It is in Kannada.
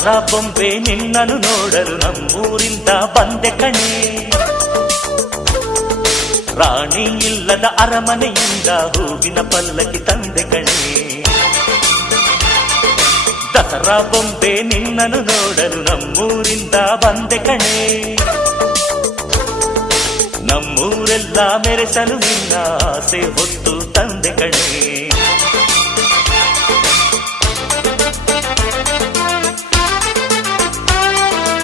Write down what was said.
ದಸರಾ ಬೊಂಬೆ ನಿನ್ನನ್ನು ನೋಡಲು ನಮ್ಮೂರಿಂದ ಬಂದೆ ಕಣೆ. ರಾಣಿ ಇಲ್ಲದ ಅರಮನೆಯಿಂದ ಹೂವಿನ ಪಲ್ಲಕ್ಕಿ ತಂದೆ ಕಣೆ. ದಸರಾ ಬೊಂಬೆ ನಿನ್ನನ್ನು ನೋಡಲು ನಮ್ಮೂರಿಂದ ಬಂದೆ ಕಣೆ. ನಮ್ಮೂರೆಲ್ಲ ಮೆರೆಸಲು ನಿನ್ನ ಆಸೆ ಹೊತ್ತು ತಂದೆ ಕಣೆ.